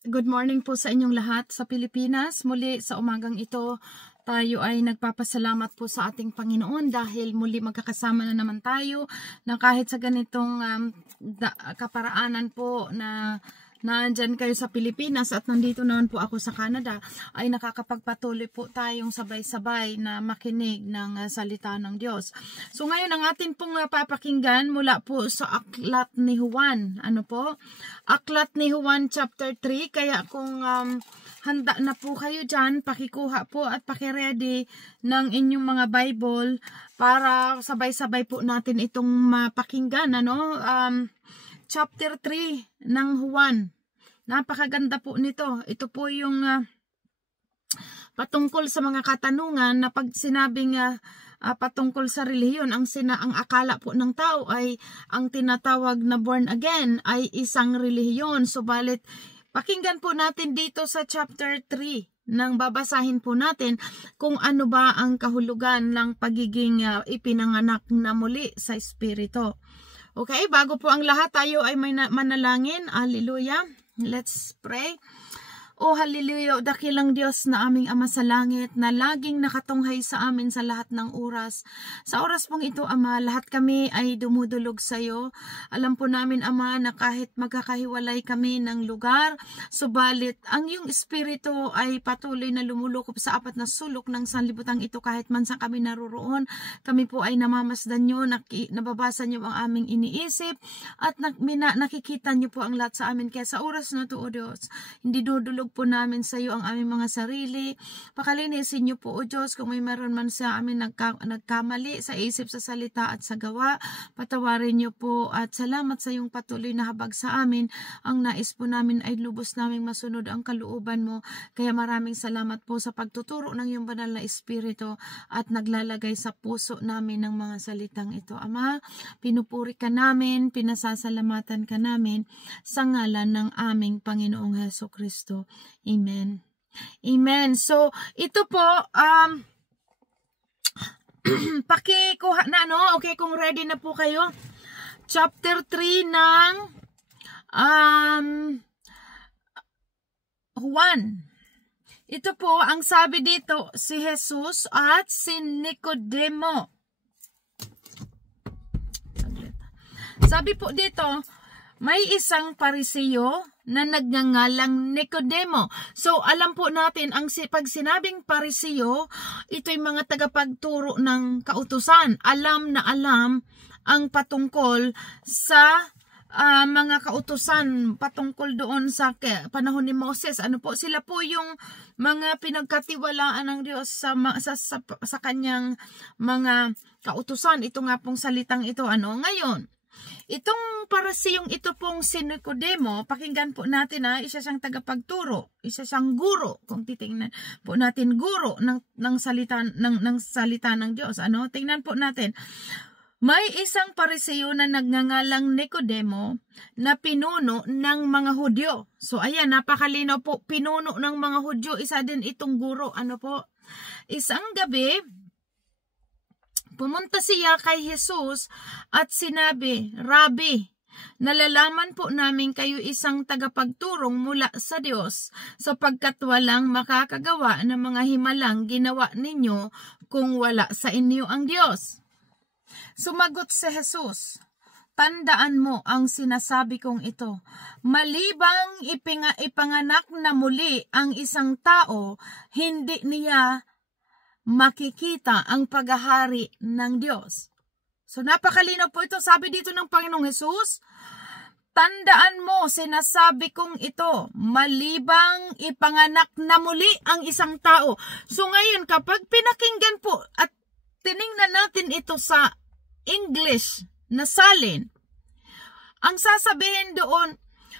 Good morning po sa inyong lahat sa Pilipinas. Muli sa umagang ito, tayo ay nagpapasalamat po sa ating Panginoon dahil muli magkakasama na naman tayo na kahit sa ganitong kaparaanan po na nandyan kayo sa Pilipinas at nandito naman po ako sa Canada, ay nakakapagpatuloy po tayong sabay-sabay na makinig ng salita ng Diyos. So ngayon ang atin pong papakinggan mula po sa Aklat ni Juan. Ano po? Aklat ni Juan chapter 3. Kaya kung handa na po kayo dyan, pakikuha po at pakiready ng inyong mga Bible para sabay-sabay po natin itong mapakinggan. Chapter 3 ng Juan. Napakaganda po nito. Ito po yung patungkol sa mga katanungan na pag sinabing patungkol sa relihiyon, ang akala po ng tao ay ang tinatawag na born again ay isang relihiyon. Subalit, pakinggan po natin dito sa chapter 3 nang babasahin po natin kung ano ba ang kahulugan ng pagiging ipinanganak na muli sa Espiritu. Okay, bago po ang lahat, tayo ay may manalangin. Hallelujah. Let's pray. O hallelujah, dakilang Diyos na aming Ama sa langit na laging nakatunghay sa amin sa lahat ng oras. Sa oras pong ito, Ama, lahat kami ay dumudulog sa iyo. Alam po namin, Ama, na kahit magkakahiwalay kami ng lugar, subalit ang iyong Espiritu ay patuloy na lumulukop sa apat na sulok ng sanlibutan ito kahit man sa kami naroroon. Kami po ay namamasdan nyo, nababasa nyo ang aming iniisip at nakikita nyo po ang lahat sa amin. Kaya sa oras na ito, O Diyos, hindi dudulog po namin sa iyo ang aming mga sarili. Pakalinisin niyo po, O Diyos, kung may meron man sa amin nagkamali sa isip, sa salita at sa gawa. Patawarin niyo po at salamat sa iyong patuloy na habag sa amin. Ang nais po namin ay lubos naming masunod ang kalooban mo. Kaya maraming salamat po sa pagtuturo ng iyong banal na Espiritu at naglalagay sa puso namin ng mga salitang ito. Ama, pinupuri ka namin, pinasasalamatan ka namin sa ngalan ng aming Panginoong Hesukristo. Amen. Amen. So, ito po, pakikuha na, Okay, kung ready na po kayo. Chapter 3 ng Juan. Ito po, ang sabi dito, si Jesus at si Nicodemo. Sabi po dito, may isang Pariseo na nagngangalang Nicodemo. So, alam po natin, pag sinabing Pariseo, ito'y mga tagapagturo ng kautusan. Alam na alam ang patungkol sa mga kautusan patungkol doon sa panahon ni Moses. Ano po? Sila po yung mga pinagkatiwalaan ng Diyos sa kanyang mga kautusan. Ito nga pong salitang ito. Ngayon, itong Pariseyong ito pong si Nicodemo, pakinggan po natin isa siyang tagapagturo, isa siyang guro, kung titingnan po natin guro ng salita ng Diyos. Tingnan po natin. May isang Pariseyo na nagngangalang Nicodemo na pinuno ng mga Hudyo. So ayan, napakalinaw po, pinuno ng mga Hudyo, isa din itong guro. Isang gabi, pumunta siya kay Jesus at sinabi, Rabbi, nalalaman po namin kayo isang tagapagturong mula sa Diyos sapagkat walang makakagawa ng mga himalang ginawa ninyo kung wala sa inyo ang Diyos. Sumagot si Jesus, tandaan mo ang sinasabi kong ito. Malibang ipanganak na muli ang isang tao, hindi niya makikita ang paghahari ng Diyos. So napakalinaw po ito. Sabi dito ng Panginoong Jesus, tandaan mo, sinasabi kong ito, malibang ipanganak na muli ang isang tao. So ngayon, kapag pinakinggan po at tiningnan natin ito sa English na salin, ang sasabihin doon,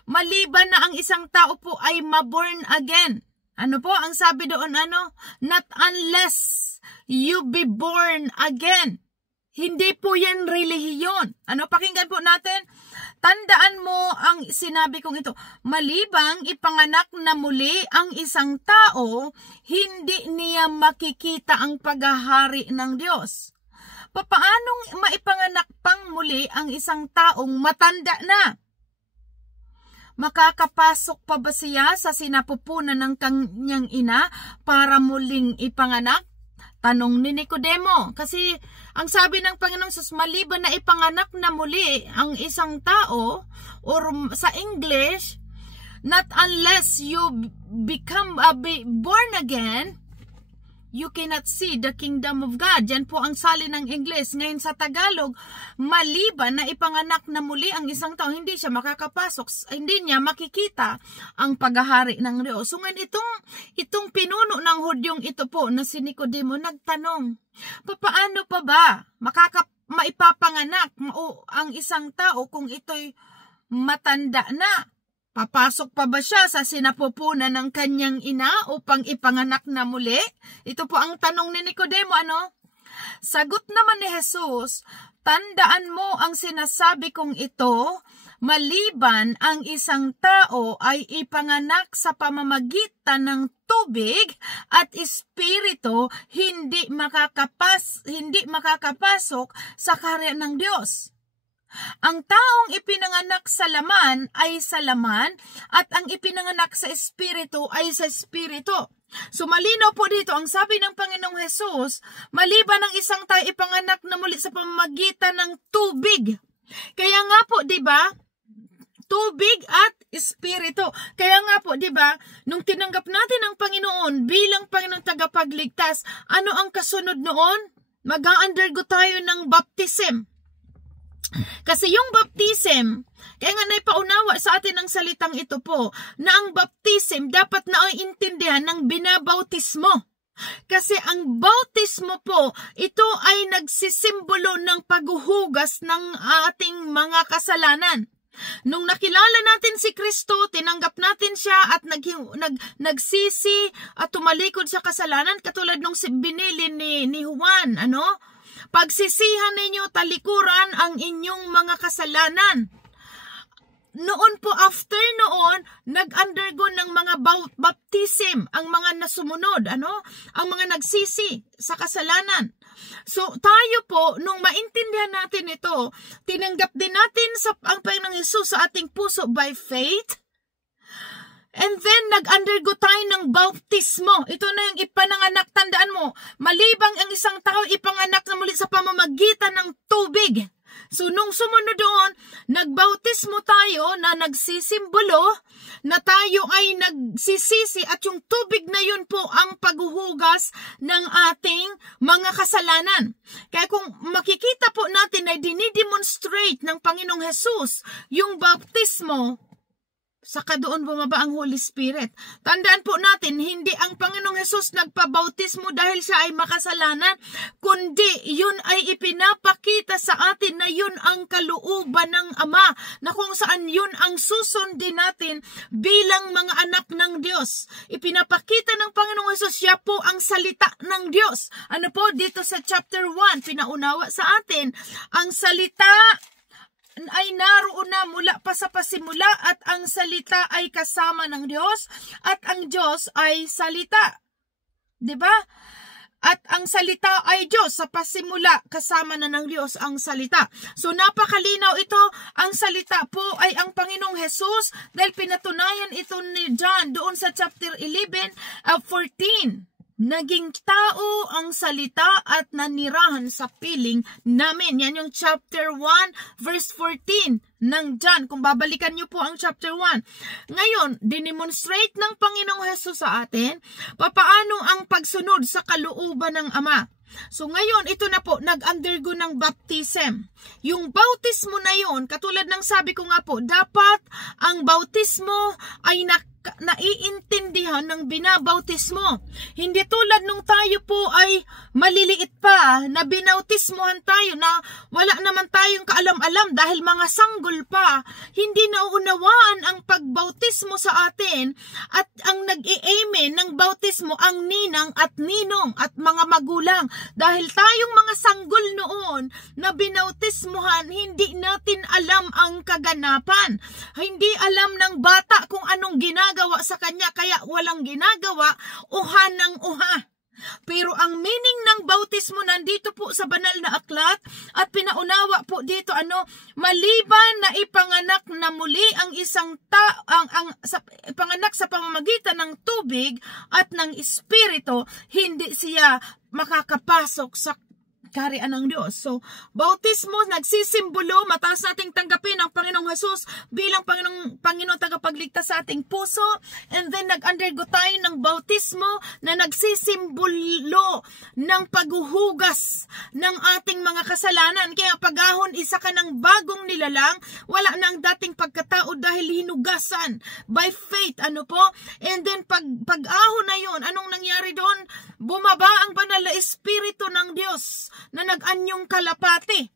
maliban na ang isang tao po ay ma-born again. Ano po ang sabi doon? Not unless you be born again. Hindi po yan relihiyon. Pakinggan po natin. Tandaan mo ang sinabi kong ito. Malibang ipanganak na muli ang isang tao, hindi niya makikita ang paghahari ng Diyos. Papaanong maipanganak pang muli ang isang taong matanda na? Makakapasok pa ba siya sa sinapupunan ng kanyang ina para muling ipanganak? Tanong ni Nicodemo. Kasi ang sabi ng Panginoong Sus, maliban na ipanganak na muli ang isang tao, or sa English, not unless you become born again, you cannot see the kingdom of God. Yan po ang salin ng English. Ngayon sa Tagalog, maliban na ipanganak na muli ang isang tao, hindi siya makakapasok, hindi niya makikita ang paghahari ng Diyos. So ngayon itong pinuno ng Hudyong ito po na si Nicodemo nagtanong, paano pa ba maipapanganak ang isang tao kung ito'y matanda na? Papasok pa ba siya sa sinapupunan ng kanyang ina upang ipanganak na muli? Ito po ang tanong ni Nicodemo, ano? Sagot naman ni Jesus, tandaan mo ang sinasabi kong ito, maliban ang isang tao ay ipanganak sa pamamagitan ng tubig at espiritu, hindi makakapasok sa kaharian ng Diyos. Ang taong ipinanganak sa laman ay sa laman at ang ipinanganak sa espiritu ay sa espiritu. So malinaw po dito, ang sabi ng Panginoong Hesus, maliban ang isang tayo ipanganak na muli sa pamamagitan ng tubig. Kaya nga po, di ba? Tubig at espiritu. Kaya nga po, di ba, nung tinanggap natin ang Panginoon bilang Panginoong tagapagligtas, ano ang kasunod noon? Mag-undergo tayo ng baptism. Kasi yung baptism, kaya nga naipaunawa sa atin ang salitang ito po, na ang baptism dapat na ay intindihan ng binabautismo. Kasi ang bautismo po, ito ay nagsisimbolo ng paghuhugas ng ating mga kasalanan. Nung nakilala natin si Kristo, tinanggap natin siya at nagsisi at tumalikod sa kasalanan, katulad nung binili ni Juan, ano? Pagsisihan ninyo, talikuran ang inyong mga kasalanan. Noon po, after noon, nag-undergo ng mga baptism ang mga nasumunod, ano? Ang mga nagsisi sa kasalanan. So, tayo po, nung maintindihan natin ito, tinanggap din natin ang Panginoong Hesus sa ating puso by faith. And then, nag-undergo tayo ng bautismo. Ito na yung ipananganak. Tandaan mo, malibang ang isang tao ipanganak na muli sa pamamagitan ng tubig. So, nung sumunod doon, nagbautismo tayo na nagsisimbolo na tayo ay nagsisisi at yung tubig na yun po ang paghuhugas ng ating mga kasalanan. Kaya kung makikita po natin ay dinidemonstrate ng Panginoong Hesus yung bautismo, saka doon bumaba ang Holy Spirit. Tandaan po natin, hindi ang Panginoong Hesus nagpabautismo dahil siya ay makasalanan, kundi yun ay ipinapakita sa atin na yun ang kalooban ng Ama, na kung saan yun ang susundin natin bilang mga anak ng Diyos. Ipinapakita ng Panginoong Hesus, siya po ang salita ng Diyos. Ano po dito sa chapter 1, pinaunawa sa atin, ang salita ay naroon na mula pa sa pasimula at ang salita ay kasama ng Diyos at ang Diyos ay salita. 'Di ba? At ang salita ay Diyos, sa pasimula kasama na ng Diyos ang salita. So napakalinaw ito, ang salita po ay ang Panginoong Hesus dahil pinatunayan ito ni John doon sa chapter 11:14. Naging tao ang salita at nanirahan sa piling namin. Yan yung chapter 1 verse 14 ng John. Kung babalikan niyo po ang chapter 1. Ngayon, dinemonstrate ng Panginoong Hesus sa atin papaano ang pagsunod sa kalooban ng Ama. So ngayon, ito na po, nag-undergo ng baptism. Yung bautismo na yon, katulad ng sabi ko nga po, dapat ang bautismo ay naiintindihan ng binabautismo. Hindi tulad nung tayo po ay maliliit pa, na binautismohan tayo, na wala naman tayong kaalam-alam dahil mga sanggol pa. Hindi nauunawaan ang pagbautismo sa atin at ang nag-i-amen ng bautismo ang ninang at ninong at mga magulang. Dahil tayong mga sanggol noon na binautismohan, hindi natin alam ang kaganapan. Hindi alam ng bata kung anong ginagawa sa kanya, kaya walang ginagawa, uha ng uha. Pero ang meaning ng bautismo nandito po sa banal na aklat at pinaunawa po dito maliban na ipanganak na muli ang isang ipanganak sa pamamagitan ng tubig at ng espiritu, hindi siya makakapasok sa kaharian ng Diyos. So, bautismo nagsisimbolo, mataas nating tanggapin ang Panginoong Hesus bilang Panginoong tagapagligtas sa ating puso, and then nag-undergo tayo ng bautismo na nagsisimbolo ng paghuhugas ng ating mga kasalanan. Kaya pag-ahon, isa ka ng bagong nilalang, wala nang dating pagkatao dahil hinugasan by faith, and then pag-ahon na yun, anong nangyari doon? Bumaba ang banal na espiritu ng Diyos na nag-anyong kalapati.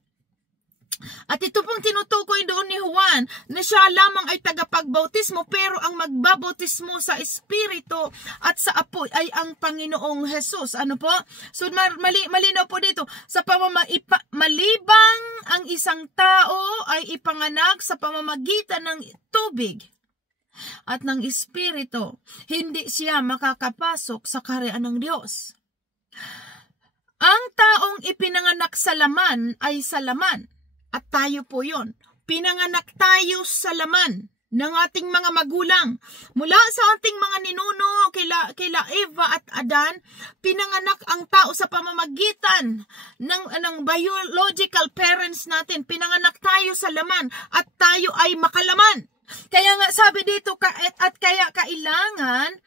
At ito pong tinutukoy doon ni Juan na siya lamang ay tagapagbautismo, pero ang magbabautismo sa espiritu at sa apoy ay ang Panginoong Hesus. So malinaw po dito, malibang ang isang tao ay ipanganak sa pamamagitan ng tubig at ng espiritu, hindi siya makakapasok sa kaharian ng Diyos. Ang taong ipinanganak sa laman ay sa laman. At tayo po yon. Pinanganak tayo sa laman ng ating mga magulang. Mula sa ating mga ninuno, kila Eva at Adan, pinanganak ang tao sa pamamagitan ng biological parents natin. Pinanganak tayo sa laman at tayo ay makalaman. Kaya nga sabi dito, at kaya kailangan,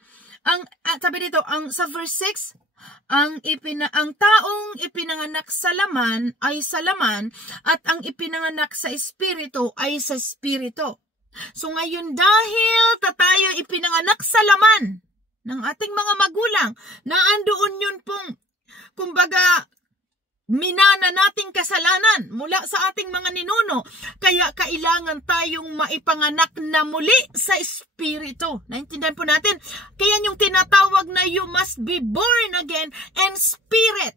sa verse 6, ang taong ipinanganak sa laman ay sa laman, at ang ipinanganak sa espiritu ay sa espiritu. So ngayon, dahil tayo ipinanganak sa laman ng ating mga magulang, naandoon yun pong, kumbaga, minana nating kasalanan mula sa ating mga ninuno. Kaya kailangan tayong maipanganak na muli sa espiritu. Naintindihan po natin? Kaya yung tinatawag na you must be born again and spirit.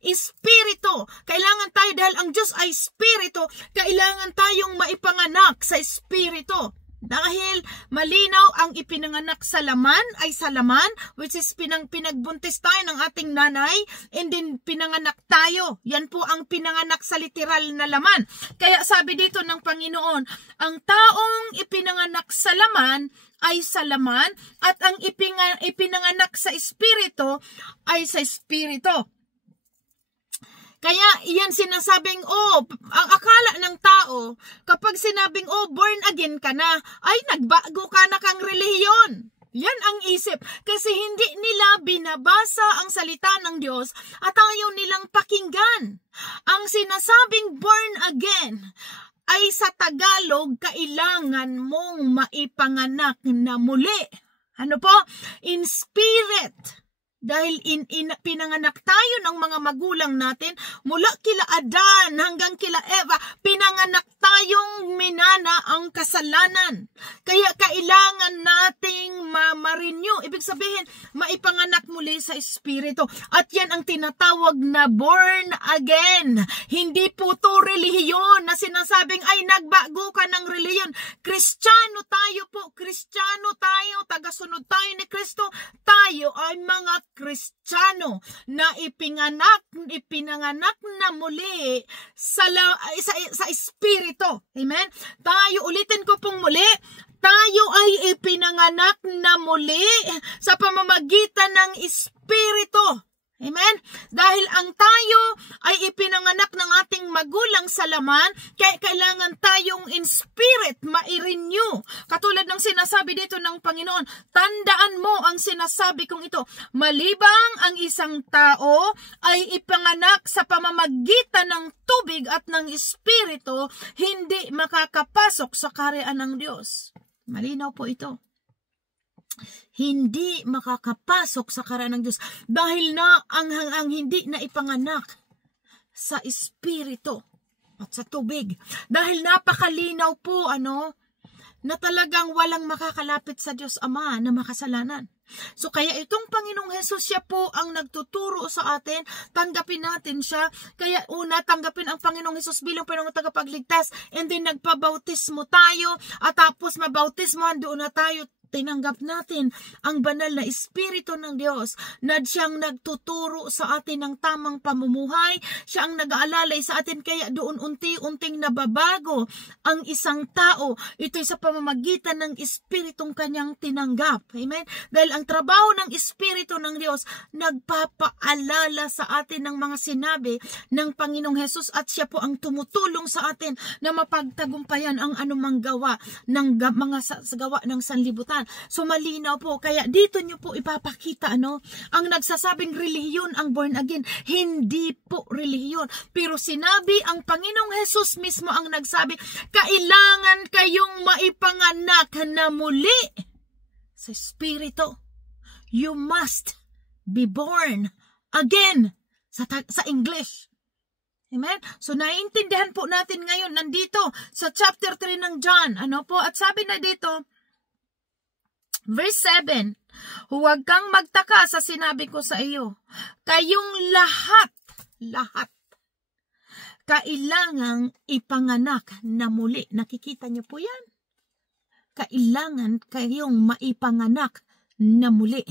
Espiritu. Kailangan tayo, dahil ang Diyos ay espiritu, kailangan tayong maipanganak sa espiritu. Dahil malinaw ang ipinanganak sa laman ay sa laman, which is pinagbuntis tayo ng ating nanay, and then pinanganak tayo. Yan po ang pinanganak sa literal na laman. Kaya sabi dito ng Panginoon, ang taong ipinanganak sa laman ay sa laman, at ang ipinanganak sa espiritu ay sa espiritu. Kaya iyan sinasabing, ang akala ng tao, kapag sinabing, born again ka na, ay nagbago ka na kang relihiyon. Yan ang isip. Kasi hindi nila binabasa ang salita ng Diyos at ayaw nilang pakinggan. Ang sinasabing born again ay sa Tagalog, kailangan mong maipanganak na muli. In spirit. Dahil pinanganak tayo ng mga magulang natin, mula kila Adan hanggang kila Eva, pinanganak tayong minana ang kasalanan. Kaya kailangan nating ma-renew. Ibig sabihin, maipanganak muli sa espiritu. At yan ang tinatawag na born again. Hindi po to relihiyon na sinasabing, ay nagbago ka ng relihiyon. Kristiyano tayo po. Kristiyano tayo. Tagasunod tayo ni Kristo. Tayo ay mga Kristiyano na ipinanganak na muli sa espiritu. Amen? Tayo, ulitin ko pong muli, tayo ay ipinanganak na muli sa pamamagitan ng espiritu. Amen? Dahil ang tayo ay ipinanganak ng ating magulang sa laman, kaya kailangan tayong in spirit, ma-renew. Katulad ng sinasabi dito ng Panginoon, tandaan mo ang sinasabi kong ito, malibang ang isang tao ay ipanganak sa pamamagitan ng tubig at ng espiritu, hindi makakapasok sa kaharian ng Diyos. Malinaw po ito. Hindi makakapasok sa kaharian ng Diyos dahil na ang hindi na ipanganak sa espiritu at sa tubig. Dahil napakalinaw po na talagang walang makakalapit sa Diyos Ama na makasalanan. So kaya itong Panginoong Hesus, siya po ang nagtuturo sa atin, tanggapin natin siya. Kaya una, tanggapin ang Panginoong Hesus bilang Panginoong tagapagligtas, and then nagpabautismo tayo, at tapos mabautismohan, doon na tayo tinanggap natin ang banal na Espiritu ng Diyos na siyang nagtuturo sa atin ng tamang pamumuhay, siya ang nag-aalalay sa atin, kaya doon unti-unting nababago ang isang tao. Ito'y sa pamamagitan ng Espiritong kanyang tinanggap. Amen? Dahil ang trabaho ng Espiritu ng Diyos, nagpapaalala sa atin ng mga sinabi ng Panginoong Hesus, at siya po ang tumutulong sa atin na mapagtagumpayan ang anumang gawa ng mga gawa ng sanlibutan. So malinaw po, kaya dito nyo po ipapakita ang nagsasabing relihiyon ang born again. Hindi po relihiyon. Pero sinabi ang Panginoong Hesus mismo ang nagsabi, kailangan kayong maipanganak na muli sa Espiritu. You must be born again sa English. Amen? So, naiintindihan po natin ngayon, nandito sa chapter 3 ng John. At sabi na dito, verse 7, huwag kang magtaka sa sinabi ko sa iyo. Kayong lahat, kailangang ipanganak na muli. Nakikita niyo po yan? Kailangan kayong maipanganak na muli.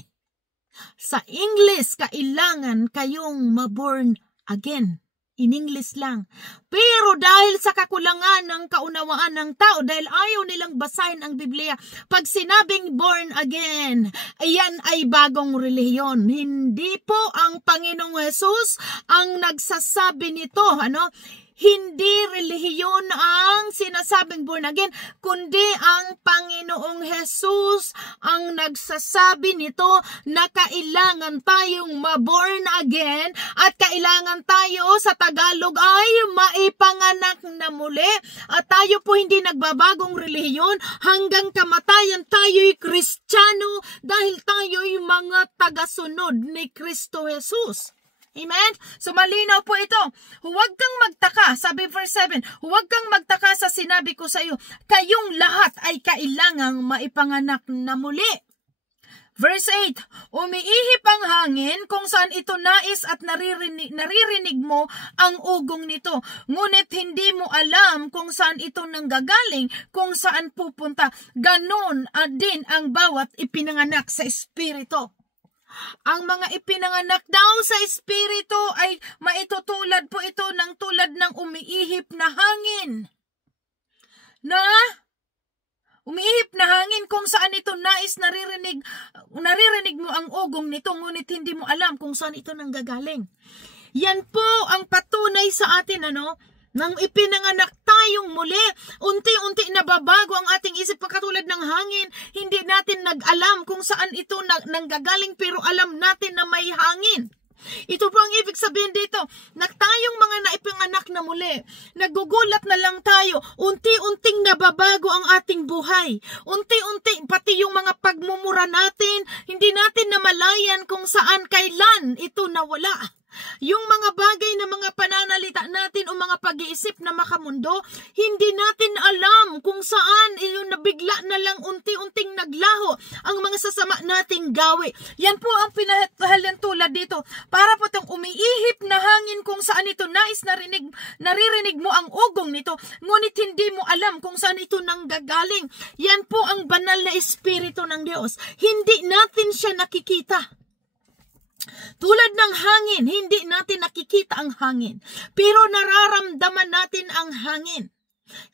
Sa English, kailangan kayong maborn again. In English lang. Pero dahil sa kakulangan ng kaunawaan ng tao, dahil ayaw nilang basahin ang Biblia, pag sinabing born again, ayan ay bagong relihiyon. Hindi po ang Panginoong Hesus ang nagsasabi nito, Hindi relihiyon ang sinasabing born again, kundi ang Panginoong Hesus ang nagsasabi nito na kailangan tayong maborn again at kailangan tayo sa Tagalog ay maipanganak na muli. At tayo po hindi nagbabagong relihiyon hanggang kamatayan, tayo'y Kristiyano dahil tayo'y mga tagasunod ni Kristo Jesus. Amen? So malinaw po ito. Huwag kang magtaka, sabi verse 7, huwag kang magtaka sa sinabi ko sa iyo, kayong lahat ay kailangang maipanganak na muli. Verse 8, umiihip ang hangin kung saan ito nais at naririnig mo ang ugong nito. Ngunit hindi mo alam kung saan ito nanggagaling, kung saan pupunta. Ganon din ang bawat ipinanganak sa Espiritu. Ang mga ipinanganak daw sa Espiritu ay maitutulad po ito ng tulad ng umiihip na hangin. Umiihip na hangin kung saan ito nais naririnig mo ang ugong nito, ngunit hindi mo alam kung saan ito nanggagaling. Yan po ang patunay sa atin, nang ipinanganak tayong muli, unti-unti nababago ang ating isip pagkatulad ng hangin. Hindi natin nag-alam kung saan ito nanggagaling, pero alam natin na may hangin. Ito po ang ibig sabihin dito, na tayong mga naipinganak na muli, nagugulat na lang tayo, unti-unting nababago ang ating buhay. Unti-unti, pati yung mga pagmumura natin, hindi natin namalayan kung saan, kailan ito nawala. Yung mga bagay na mga pananalita natin o mga pag-iisip na makamundo, hindi natin alam kung saan iyon nabigla na lang unti-unting naglaho ang mga sasama nating gawi. Yan po ang pinahalagan tulad dito. Para po itong umiihip na hangin kung saan ito nais naririnig mo ang ugong nito, ngunit hindi mo alam kung saan ito nanggagaling. Yan po ang banal na Espiritu ng Diyos. Hindi natin siya nakikita. Tulad ng hangin, hindi natin nakikita ang hangin, pero nararamdaman natin ang hangin.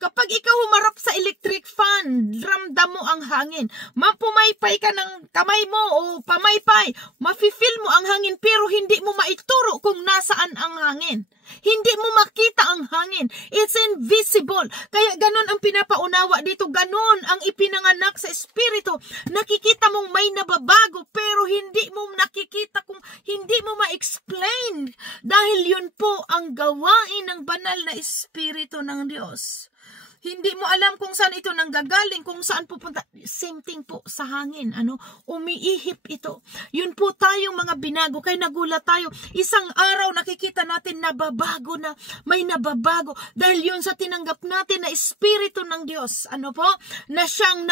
Kapag ikaw humarap sa electric fan, ramdam mo ang hangin. Mapumaypay ka ng kamay mo o pamaypay, mafe-feel mo ang hangin, pero hindi mo maituro kung nasaan ang hangin. Hindi mo makita ang hangin. It's invisible. Kaya ganon ang pinapaunawa dito. Ganon ang ipinanganak sa Espiritu. Nakikita mong may nababago, pero hindi mo nakikita kung hindi mo ma-explain. Dahil yun po ang gawain ng banal na Espiritu ng Diyos. Hindi mo alam kung saan ito nanggagaling, kung saan pupunta. Same thing po sa hangin. Umiihip ito. Yun po tayong mga binago. Kaya nagulat tayo. Isang araw nakikita natin nababago na. May nababago. Dahil yun sa tinanggap natin na Espiritu ng Diyos. Na siyang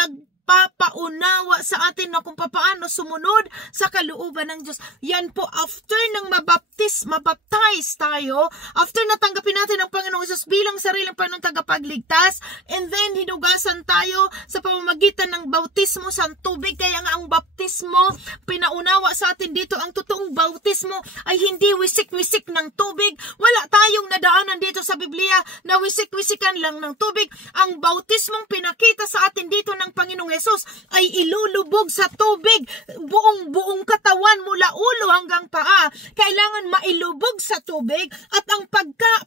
nagpapaunawa sa atin na kung paano sumunod sa kalooban ng Diyos. Yan po, after ng mabaptize tayo, after natanggapin natin ang Panginoong Hesus bilang sariling Panginoong tagapagligtas, and then hinugasan tayo sa pamamagitan ng bautismo sa tubig. Kaya nga ang baptismo, pinaunawa sa atin dito, ang totoong bautismo ay hindi wisik-wisik ng tubig. Wala tayong nadaanan dito sa Biblia na wisik-wisikan lang ng tubig. Ang bautismong pinakita sa atin dito ng Panginoong Hesus ay ilulubog sa tubig. Buong katawan mula ulo hanggang paa, kailangan mailubog sa tubig, at ang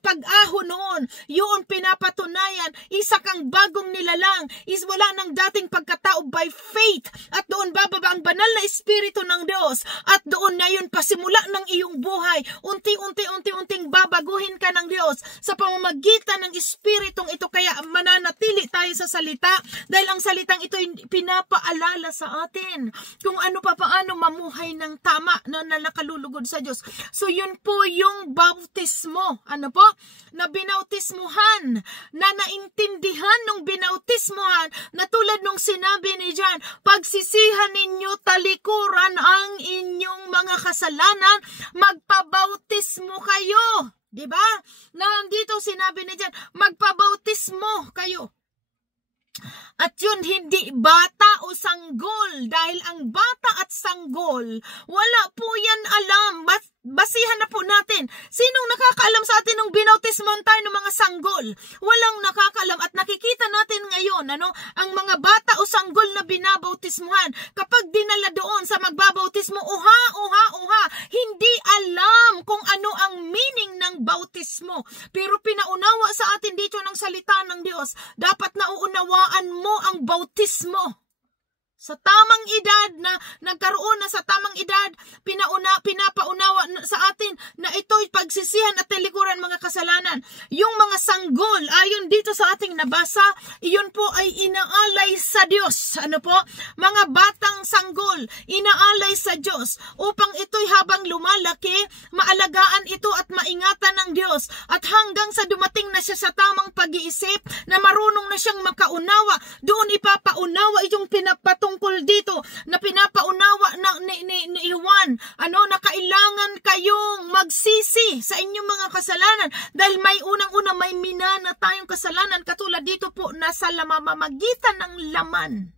pag-aho noon, yun pinapatunayan, isa kang bagong nilalang, is wala ng dating pagkatao by faith, at doon bababa ang banal na Espiritu ng Diyos, at doon na yun pasimula ng iyong buhay, unti-unting babaguhin ka ng Diyos sa pamamagitan ng Espiritong ito. Kaya mananatili tayo sa salita, dahil ang salitang ito ay pinapaalala sa atin kung ano paano mamuhay ng tama na nakalulugod sa Diyos. So yun po yung bautismo, na binautismuhan, na naintindihan nung binautismuhan, na tulad nung sinabi ni John, pagsisihan ninyo, talikuran ang inyong mga kasalanan, magpabautismo kayo. Diba? Nandito sinabi ni John, magpabautismo kayo. At yun, hindi bata o sanggol, dahil ang bata at sanggol, wala po yan alam. Basihan na po natin. Sinong nakakaalam sa atin nung binautismohan tayo ng mga sanggol? Walang nakakaalam. At nakikita natin ngayon, ang mga bata o sanggol na binabautismuhan, kapag dinala doon sa magbabautismo, uha, hindi alam kung ano ang meaning ng bautismo. Pero pinaunawa sa atin dito ng salita ng Diyos, dapat nauunawaan mo ang bautismo. Sa tamang edad na nagkaroon na sa tamang edad, pinapaunawa sa atin na ito'y pagsisihan at talikuran mga kasalanan. Yung mga sanggol, ayon dito sa ating nabasa, iyon po ay inaalay sa Diyos. Mga batang sanggol, inaalay sa Diyos upang ito'y habang lumalaki, maalagaan ito at maingatan ng Diyos. At hanggang sa dumating na siya sa tamang pag-iisip, na marunong na siyang makaunawa, doon ipapaunawa itong pinapatungkol dito na pinapaunawa ni Juan, na kailangan kayong magsisi sa inyong mga kasalanan, dahil may unang-una may minana tayong kasalanan, katulad dito po na sa pamamagitan ng laman.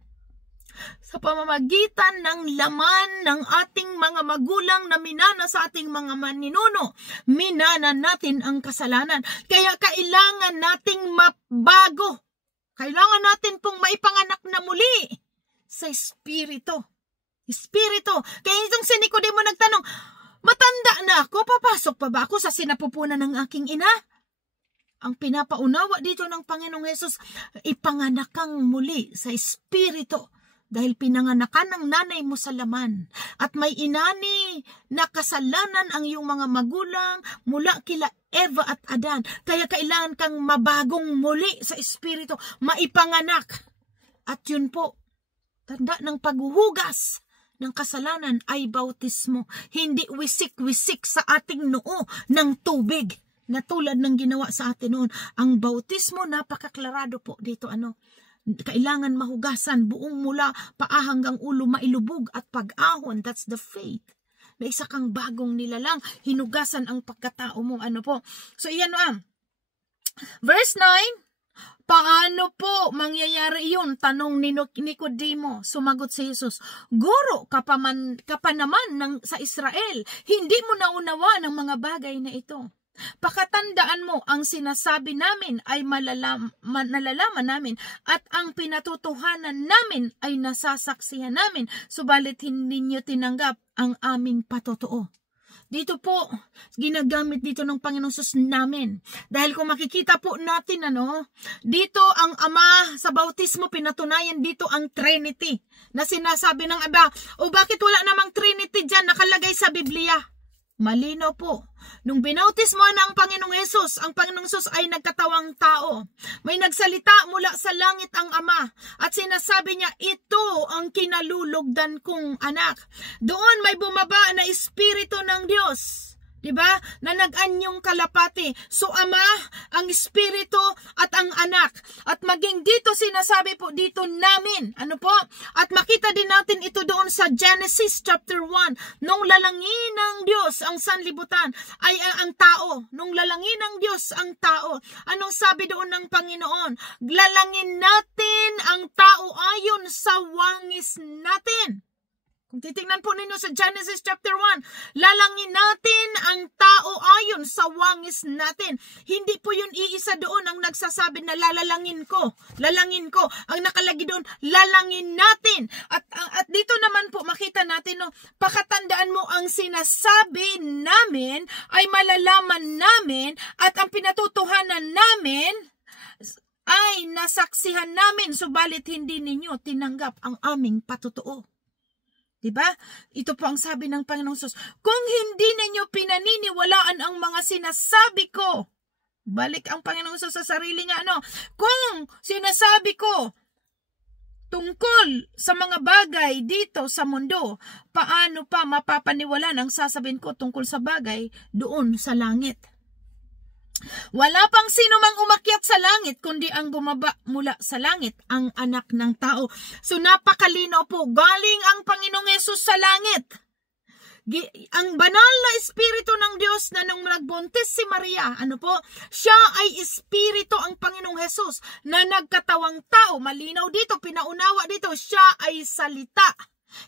Sa pamamagitan ng laman ng ating mga magulang na minana sa ating mga maninuno, minana natin ang kasalanan. Kaya kailangan nating mabago. Kailangan natin pong maipanganak na muli sa Espiritu. Kaya itong si Nicodemo nagtanong, matanda na ako, papasok pa ba ako sa sinapupunan ng aking ina? Ang pinapaunawa dito ng Panginoong Hesus, ipanganak kang muli sa Espiritu, dahil pinanganakan ng nanay mo sa laman, at may inani na kasalanan ang iyong mga magulang mula kila Eva at Adan. Kaya kailangan kang mabagong muli sa Espiritu, maipanganak. At yun po, tanda ng paghuhugas ng kasalanan ay bautismo, hindi wisik-wisik sa ating noo ng tubig na tulad ng ginawa sa atin noon. Ang bautismo, napakaklarado po dito. Kailangan mahugasan buong mula paa hanggang ulo, mailubog at pag-ahon. That's the faith. Na isa kang bagong nilalang, hinugasan ang pagkatao mo. So iyan verse 9, paano po mangyayari yun? Tanong ni Nicodemo. Sumagot si Jesus, Guro, ka pa naman sa Israel, hindi mo naunawa ng mga bagay na ito. Pakatandaan mo, ang sinasabi namin ay nalalaman namin, at ang pinatutuhanan namin ay nasasaksihan namin, subalit hindi niyo tinanggap ang aming patotoo. Dito po, ginagamit dito ng Panginoong Hesus namin. Dahil kung makikita po natin, dito ang Ama sa bautismo, pinatunayan dito ang Trinity. Na sinasabi ng Aba, bakit wala namang Trinity dyan nakalagay sa Biblia? Malinaw po. Nung binautismo na ang Panginoong Hesus, ang Panginoong Hesus ay nagkatawang tao. May nagsalita mula sa langit ang Ama, at sinasabi niya, ito ang kinalulugdan kong anak. Doon may bumaba na Espiritu ng Diyos. Diba? Na nag-anyong kalapati. So, Ama, ang Espiritu at ang Anak. At maging dito sinasabi po dito namin. Ano po? At makita din natin ito doon sa Genesis chapter 1. Nung lalangin ng Diyos ang sanlibutan ay ang tao. Nung lalangin ng Diyos ang tao. Anong sabi doon ng Panginoon? Lalangin natin ang tao ayon sa wangis natin. Kung titingnan po ninyo sa Genesis chapter 1, lalangin natin ang tao ayon sa wangis natin. Hindi po yun iisa doon ang nagsasabi na lalalangin ko. Lalangin ko. Ang nakalagi doon, lalangin natin. At dito naman po makita natin, no, pakatandaan mo ang sinasabi namin ay malalaman namin at ang pinatutuhanan namin ay nasaksihan namin, subalit hindi ninyo tinanggap ang aming patutuo. Diba? Ito po ang sabi ng Panginoong Hesus. Kung hindi ninyo pinaniniwalaan ang mga sinasabi ko, balik ang Panginoong Hesus sa sarili niya, ano? Kung sinasabi ko tungkol sa mga bagay dito sa mundo, paano pa mapapaniwalaan ang sasabihin ko tungkol sa bagay doon sa langit? Wala pang sino mang umakyat sa langit, kundi ang bumaba mula sa langit, ang anak ng tao. So napakalino po, galing ang Panginoong Hesus sa langit. Ang banal na Espiritu ng Diyos na nung nagbuntis si Maria, ano po, siya ay Espiritu ang Panginoong Hesus na nagkatawang tao. Malinaw dito, pinaunawa dito, siya ay salita.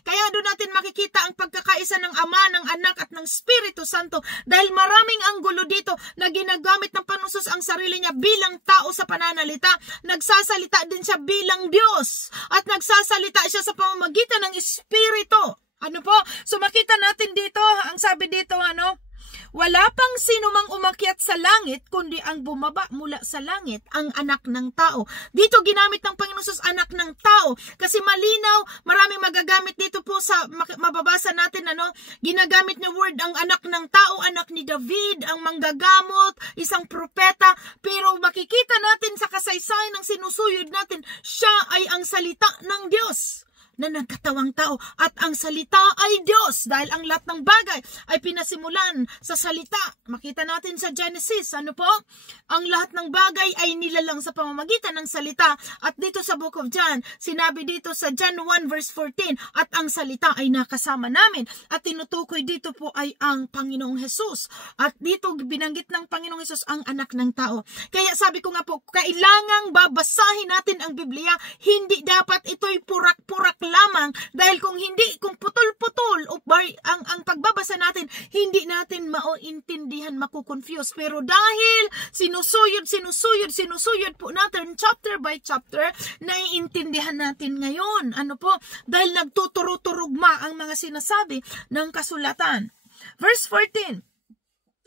Kaya doon natin makikita ang pagkakaisa ng Ama, ng Anak at ng Espiritu Santo dahil maraming anggulo dito na ginagamit ng Panginoon Hesus ang sarili niya bilang tao sa pananalita. Nagsasalita din siya bilang Diyos at nagsasalita siya sa pamamagitan ng Espiritu. Ano po? So makita natin dito, ang sabi dito, ano? Wala pang sino mang umakyat sa langit, kundi ang bumaba mula sa langit, ang anak ng tao. Dito ginamit ng Panginoon Hesus anak ng tao. Kasi malinaw, maraming magagamit dito po sa, mababasa natin, ano, ginagamit niya word ang anak ng tao, anak ni David, ang manggagamot, isang propeta. Pero makikita natin sa kasaysayan ng sinusuyod natin, siya ay ang salita ng Diyos na nagkatawang tao at ang salita ay Diyos dahil ang lahat ng bagay ay pinasimulan sa salita. Makita natin sa Genesis, ano po? Ang lahat ng bagay ay nilalang sa pamamagitan ng salita at dito sa Book of John, sinabi dito sa John 1 verse 14 at ang salita ay nakasama namin at tinutukoy dito po ay ang Panginoong Hesus at dito binanggit ng Panginoong Hesus ang anak ng tao. Kaya sabi ko nga po, kailangang babasahin natin ang Biblia, hindi dapat ito'y purak-purak lamang dahil kung putol-putol o ang pagbabasa natin, hindi natin maintindihan, makukonfuse. Pero dahil sinusuyod po natin chapter by chapter, naiintindihan natin ngayon. Ano po? Dahil nagtuturo-turugma ang mga sinasabi ng kasulatan. Verse 14.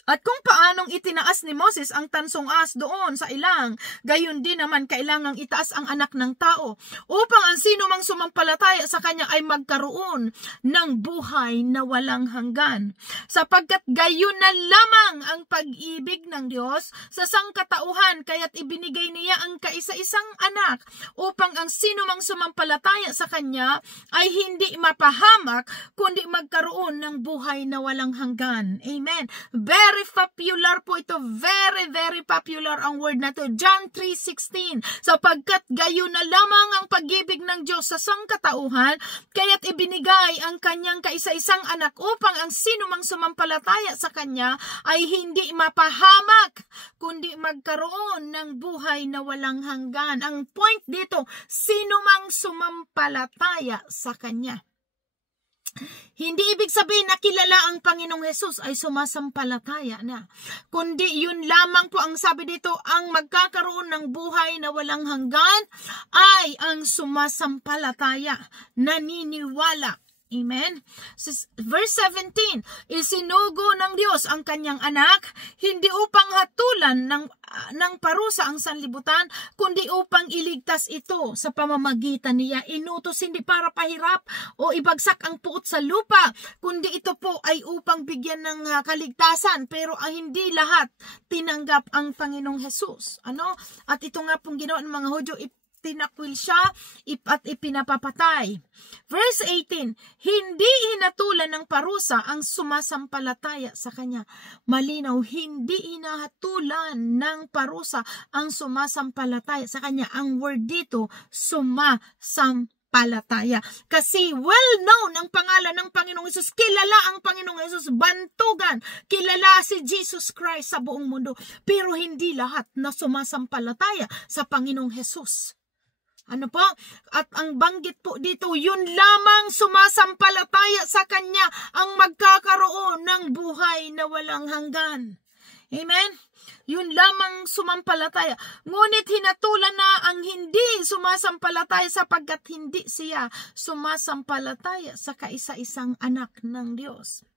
At kung paanong itinaas ni Moses ang tansong ahas doon sa ilang, gayon din naman kailangang itaas ang anak ng tao, upang ang sino mang sumampalataya sa kanya ay magkaroon ng buhay na walang hanggan. Sapagkat gayon na lamang ang pag-ibig ng Diyos sa sangkatauhan, kaya't ibinigay niya ang kaisa-isang anak, upang ang sino mang sumampalataya sa kanya ay hindi mapahamak, kundi magkaroon ng buhay na walang hanggan. Amen. Very popular po ito. Very, very popular ang word na to. John 3:16. Sapagkat gayon na lamang ang pag-ibig ng Diyos sa sangkatauhan, kaya't ibinigay ang kanyang kaisa-isang anak upang ang sino mang sumampalataya sa kanya ay hindi mapahamak, kundi magkaroon ng buhay na walang hanggan. Ang point dito, sino mang sumampalataya sa kanya. Hindi ibig sabihin na kilala ang Panginoong Hesus ay sumasampalataya na. Kundi yun lamang po ang sabi dito, ang magkakaroon ng buhay na walang hanggan ay ang sumasampalataya, naniniwala. Amen? Verse 17, isinugo ng Diyos ang kanyang anak, hindi upang hatulan ng parusa ang sanlibutan, kundi upang iligtas ito sa pamamagitan niya. Inutos hindi para pahirap o ibagsak ang puot sa lupa, kundi ito po ay upang bigyan ng kaligtasan. Pero hindi lahat tinanggap ang Panginoong Hesus. Ano? At ito nga pong ginawa ng mga Hudyo, tinakwil siya at ipinapapatay. Verse 18, hindi hinatulan ng parusa ang sumasampalataya sa kanya. Malinaw, hindi hinahatulan ng parusa ang sumasampalataya sa kanya. Ang word dito, sumasampalataya. Kasi well known ang pangalan ng Panginoong Hesus. Kilala ang Panginoong Hesus. Bantugan. Kilala si Jesus Christ sa buong mundo. Pero hindi lahat na sumasampalataya sa Panginoong Hesus. Ano po? At ang banggit po dito, yun lamang sumasampalataya sa Kanya ang magkakaroon ng buhay na walang hanggan. Amen? Yun lamang sumampalataya. Ngunit hinatulan na ang hindi sumasampalataya sapagkat hindi siya sumasampalataya sa kaisa-isang anak ng Diyos.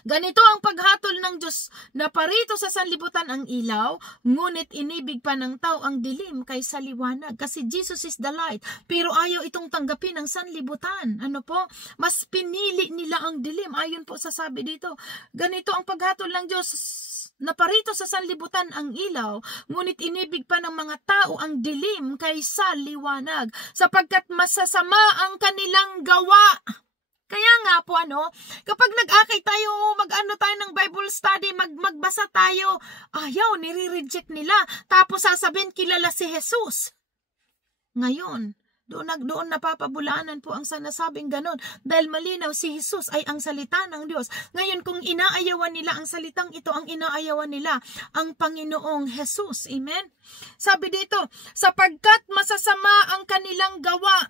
Ganito ang paghatol ng Diyos, na parito sa sanlibutan ang ilaw, ngunit inibig pa ng tao ang dilim kaysa liwanag. Kasi Jesus is the light, pero ayaw itong tanggapin ng sanlibutan. Ano po? Mas pinili nila ang dilim. Ayon po sa sabi dito. Ganito ang paghatol ng Diyos, na parito sa sanlibutan ang ilaw, ngunit inibig pa ng mga tao ang dilim kaysa liwanag, sapagkat masasama ang kanilang gawa. Kaya nga po kapag nag-akay tayo, mag-ano tayo ng Bible study, magbasa tayo, ayaw, nire-reject nila. Tapos sasabihin, kilala si Jesus. Ngayon, doon napapabulaanan po ang sinasabing ganon. Dahil malinaw si Jesus ay ang salita ng Diyos. Ngayon, kung inaayawan nila ang salitang ito, ang inaayawan nila ang Panginoong Jesus. Amen? Sabi dito, sapagkat masasama ang kanilang gawa,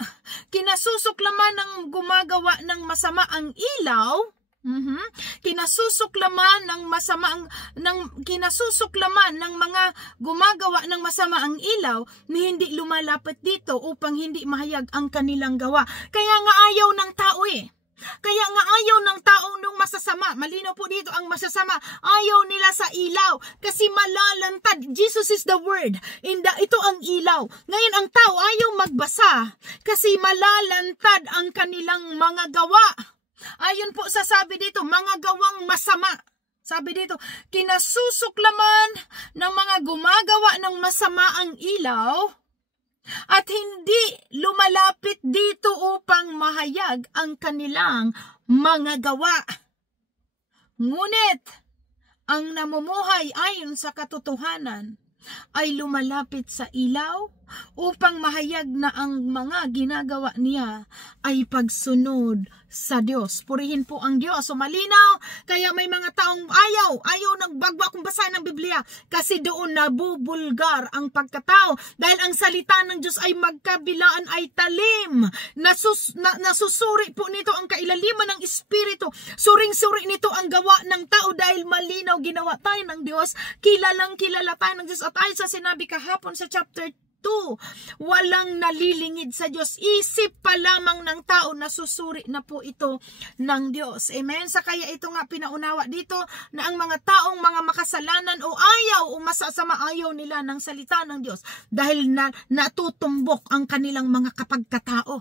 kinasusuklaman ng gumagawa ng masama ang ilaw, kinasusuklaman ng mga gumagawa ng masama ang ilaw ni hindi lumalapit dito upang hindi mahayag ang kanilang gawa. Kaya nga ayaw ng tao Kaya nga ayaw ng tao nung masasama. Malinaw po dito ang masasama. Ayaw nila sa ilaw kasi malalantad. Jesus is the word. Ito ang ilaw. Ngayon ang tao ayaw magbasa kasi malalantad ang kanilang mga gawa. Ayon po sa sabi dito, mga gawang masama. Sabi dito, kinasusuklaman ng mga gumagawa ng masama ang ilaw at hindi lumalapit dito upang mahayag ang kanilang mga gawa. Ngunit, ang namumuhay ayon sa katotohanan ay lumalapit sa ilaw upang mahayag na ang mga ginagawa niya ay pagsunod sa Diyos. Purihin po ang Diyos. So malinaw, kaya may mga taong ayaw nagbagwa kung basahin ng Biblia kasi doon nabubulgar ang pagkatao. Dahil ang salita ng Diyos ay magkabilaan, ay talim. Nasusuri po nito ang kailaliman ng Espiritu. Suring-suri nito ang gawa ng tao dahil malinaw ginawa tayo ng Diyos. Kilalang kilala tayo ng Diyos. At ayon sa sinabi kahapon sa chapter 2, walang nalilingid sa Diyos. Isip pa lamang ng tao na susuri na po ito ng Diyos. Amen? Sa kaya ito nga pinaunawa dito na ang mga taong mga makasalanan o masasama ayaw nila ng salita ng Diyos dahil natutumbok ang kanilang mga kapagkatao.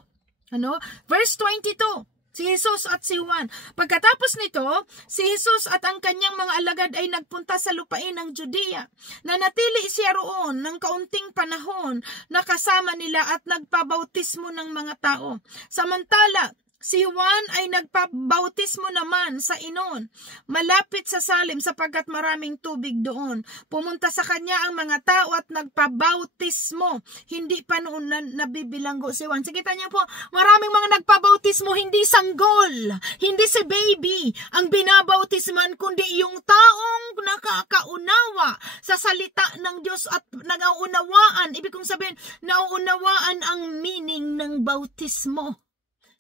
Verse 22. Si Jesus at si Juan. Pagkatapos nito, si Jesus at ang kanyang mga alagad ay nagpunta sa lupain ng Judea. Nanatili siya roon ng kaunting panahon na kasama nila at nagpabautismo ng mga tao. Samantala, si Juan ay nagpabautismo naman sa Inon, malapit sa Salim sapagkat maraming tubig doon. Pumunta sa kanya ang mga tao at nagpabautismo. Hindi pa noon nabibilanggo si Juan. Sikita niyo po, maraming mga nagpabautismo, hindi sanggol, hindi si baby ang binabautisman, kundi yung taong nakakaunawa sa salita ng Diyos at nag-aunawaan. Ibig kong sabihin, nauunawaan ang meaning ng bautismo.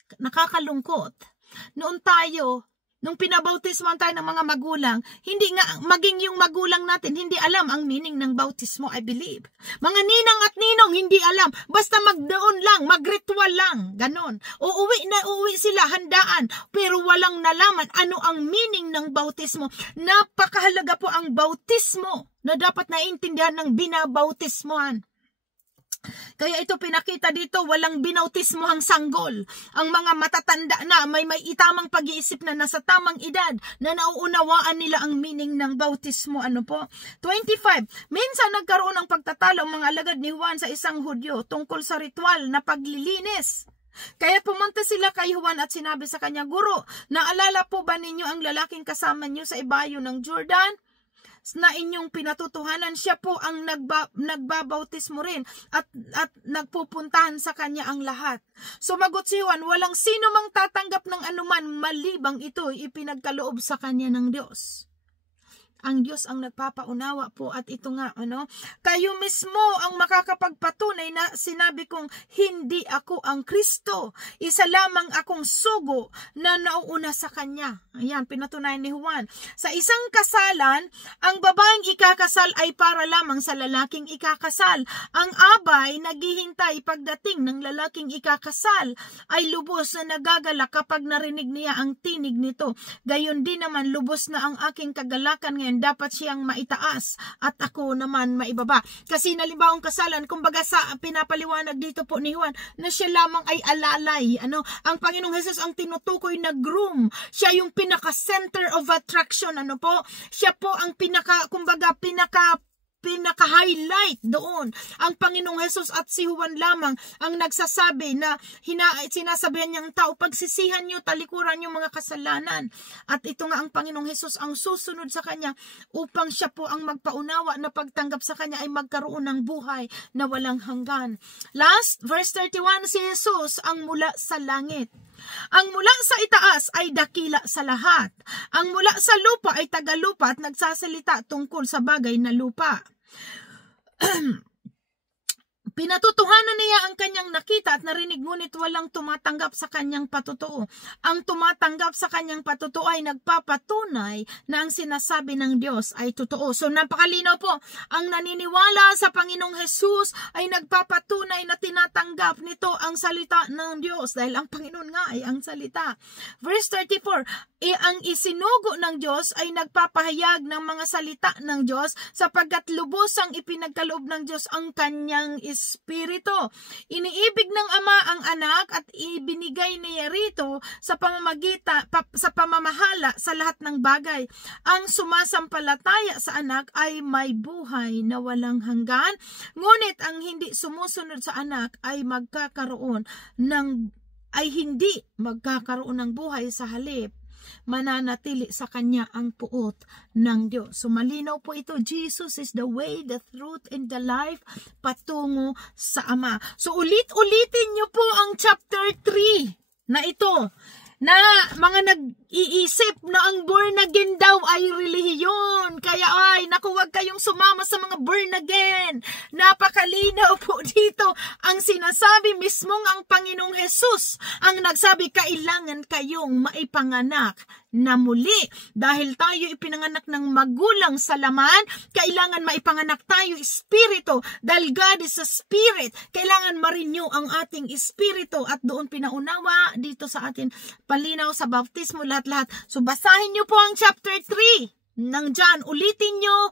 Nakakalungkot. Noon tayo, nung pinabautismoan tayo ng mga magulang, hindi nga, maging yung magulang natin, hindi alam ang meaning ng bautismo, I believe. Mga ninang at ninong, hindi alam. Basta magdoon lang, magritual lang, ganon. Uuwi sila, handaan, pero walang nalaman ano ang meaning ng bautismo. Napakahalaga po ang bautismo na dapat naintindihan ng binabautismoan. Kaya ito pinakita dito, walang binautismohang sanggol. Ang mga matatanda na may itamang pag-iisip na nasa tamang edad na nauunawaan nila ang meaning ng bautismo. Ano po? 25. Minsan nagkaroon ng pagtatalo ang mga alagad ni Juan sa isang Hudyo tungkol sa ritual na paglilinis. Kaya pumunta sila kay Juan at sinabi sa kanya, Guro, naalala po ba ninyo ang lalaking kasama niyo sa ibayo ng Jordan na inyong pinatutuhanan? Siya po ang nagbabautismo rin at nagpupuntahan sa kanya ang lahat. Sumagot si Juan, walang sino mang tatanggap ng anuman malibang ito ipinagkaloob sa kanya ng Diyos. Ang Diyos ang nagpapaunawa po at ito nga, kayo mismo ang makakapagpatunay na sinabi kong hindi ako ang Kristo. Isa lamang akong sugo na nauuna sa Kanya. Ayan, pinatunayan ni Juan. Sa isang kasalan, ang babaeng ikakasal ay para lamang sa lalaking ikakasal. Ang abay naghihintay pagdating ng lalaking ikakasal ay lubos na nagagalak kapag narinig niya ang tinig nito. Gayon din naman lubos na ang aking kagalakan ngayon, dapat siyang maitaas at ako naman maibaba. Kasi nalimbawang kasalan, kumbaga sa pinapaliwanag dito po ni Juan, na siya lamang ay alalay. Ang Panginoong Hesus ang tinutukoy na groom. Siya yung pinaka-center of attraction. Siya po ang pinaka-highlight doon. Ang Panginoong Hesus at si Juan lamang ang nagsasabi na sinasabihan niyang tao, pagsisihan niyo, talikuran niyo mga kasalanan. At ito nga ang Panginoong Hesus ang susunod sa kanya upang siya po ang magpaunawa na pagtanggap sa kanya ay magkaroon ng buhay na walang hanggan. Last, verse 31, si Jesus ang mula sa langit. Ang mula sa itaas ay dakila sa lahat. Ang mula sa lupa ay tagalupa at nagsasalita tungkol sa bagay na lupa. Pinatutuhanan niya ang kanyang nakita at narinig, ngunit walang tumatanggap sa kanyang patutuo. Ang tumatanggap sa kanyang patutuo ay nagpapatunay na ang sinasabi ng Diyos ay totoo. So napakalinaw po, ang naniniwala sa Panginoong Hesus ay nagpapatunay na tinatanggap nito ang salita ng Diyos dahil ang Panginoon nga ay ang salita. Verse 34, ang isinugo ng Diyos ay nagpapahayag ng mga salita ng Diyos sapagkat lubosang ipinagkaloob ng Diyos ang kanyang Espiritu. Iniibig ng Ama ang anak at ibinigay niya rito sa pamamahala sa lahat ng bagay. Ang sumasampalataya sa anak ay may buhay na walang hanggan, ngunit ang hindi sumusunod sa anak ay hindi magkakaroon ng buhay, sa halip mananatili sa kanya ang puot ng Diyos. So malinaw po ito, Jesus is the way, the truth, and the life patungo sa Ama. So ulit-ulitin niyo po ang chapter 3 na ito, na mga nag-iisip na ang born again daw ay relihiyon. Kaya naku, huwag kayong sumama sa mga born again. Napakalinaw po dito. Ang sinasabi mismong ang Panginoong Hesus ang nagsabi, kailangan kayong maipanganak na muli. Dahil tayo ipinanganak ng magulang sa laman, kailangan maipanganak tayo espiritu. Dahil God is a spirit, kailangan ma-renew ang ating espiritu. At doon pinaunawa dito sa atin, palinaw sa baptismo, lahat-lahat. So basahin nyo po ang chapter 3. Nang dyan, ulitin nyo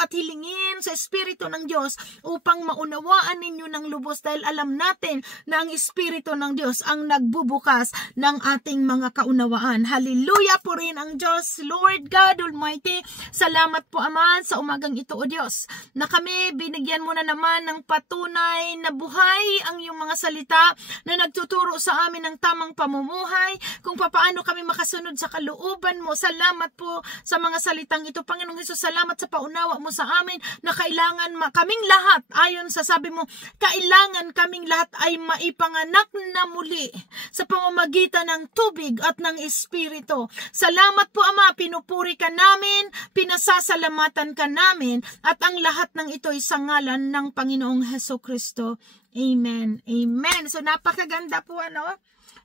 at hilingin sa Espiritu ng Diyos upang maunawaan ninyo ng lubos, dahil alam natin na ang Espiritu ng Diyos ang nagbubukas ng ating mga kaunawaan. Hallelujah po rin ang Diyos, Lord God Almighty. Salamat po, Ama, sa umagang ito, O Diyos, na kami binigyan mo na naman ng patunay na buhay ang iyong mga salita na nagtuturo sa amin ng tamang pamumuhay, kung paano kami makasunod sa kalooban mo. Salamat po sa mga salitang ito, Panginoong Hesus. Salamat sa paunawa mo sa amin na kailangan kaming lahat, ayon sa sabi mo, kailangan kaming lahat ay maipanganak na muli sa pamamagitan ng tubig at ng Espiritu. Salamat po, Ama, pinupuri ka namin, pinasasalamatan ka namin, at ang lahat ng ito ay sa ngalan ng Panginoong Hesukristo. Amen. Amen. So napakaganda po,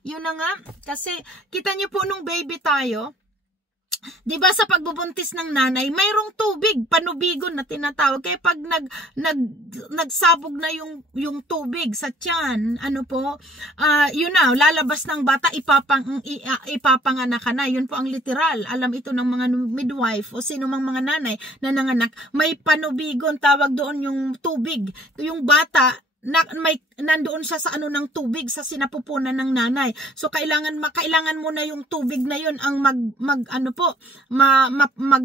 Yun na nga, kasi kita niyo po nung baby tayo, 'Di ba sa pagbubuntis ng nanay, mayroong tubig, panubigon na tinatawag. Kaya pag nagsabog na yung tubig sa tiyan, ano po, yun na, lalabas ng bata, ipapanganak ka na. Yun po ang literal. Alam ito ng mga midwife o sino mang mga nanay na nanganak. May panubigon, tawag doon yung tubig. Yung bata, nandoon siya sa ng tubig sa sinapupunan ng nanay. So kailangan mo na yung tubig na yun ang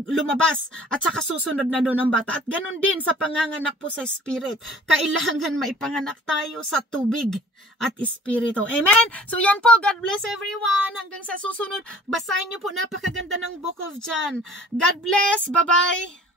lumabas at saka susunod na doon ang bata. At ganun din sa panganganak po sa spirit. Kailangan maipanganak tayo sa tubig at espiritu. Amen? So yan po, God bless everyone. Hanggang sa susunod, basahin niyo po, napakaganda ng Book of John. God bless. Bye-bye.